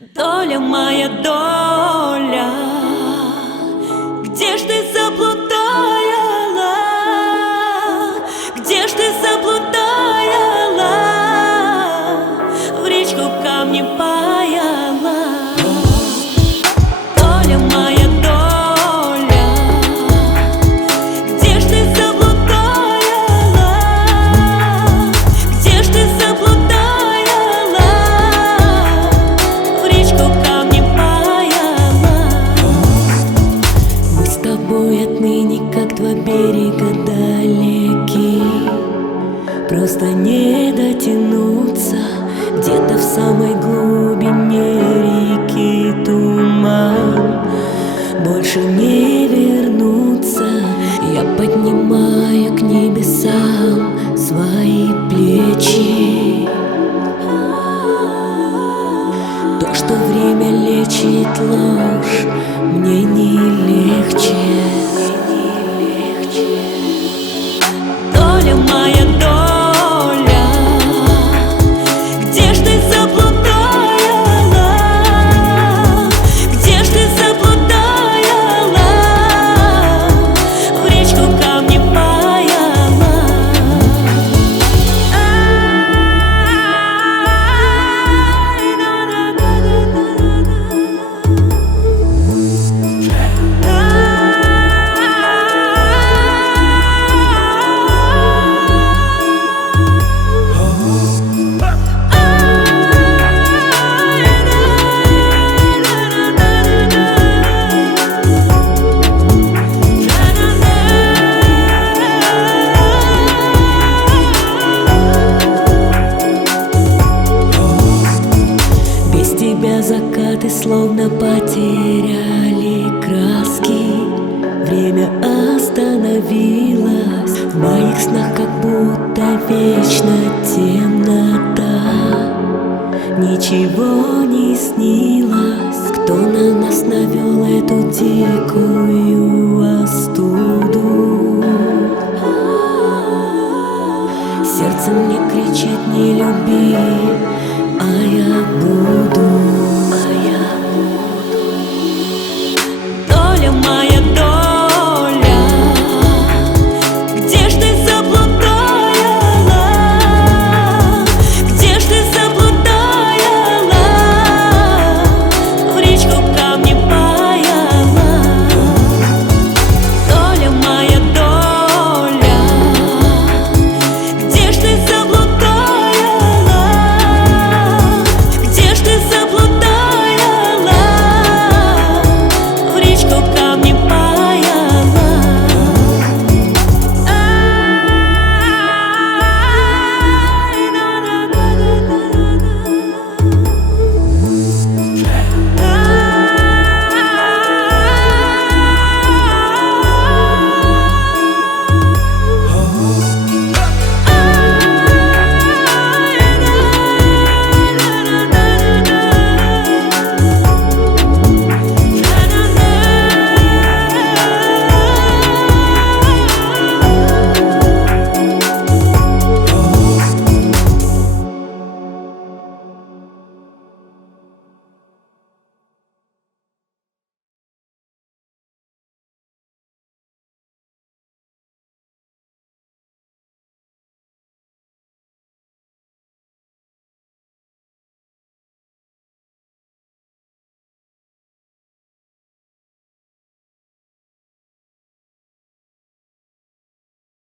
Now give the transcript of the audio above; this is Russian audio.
Доля моя, доля, где ж ты заблудаяла? Где ж ты заблудаяла? В речку камни паяла. Доля моя, доля, где ж ты заблудаяла? Где ж ты заблудаяла? В речку камни паяла. Мы с тобой отныне как два берега далеки, просто не дотянуться. Где-то в самой глубине реки туман, больше не вернуться. Я поднимаю к небесам свои плечи. То, что время лечит ложь, мне не легче. Доля моя, доля, где ж ты заблудаяла? Где ж ты заблудаяла? В речку камни паяла. Без тебя закаты словно потеряли краски. Время остановилось, в моих снах как будто вечно темнота. Ничего не снилось, кто на нас навел эту дикую остуду. Сердце мне кричит: не люби, а я буду.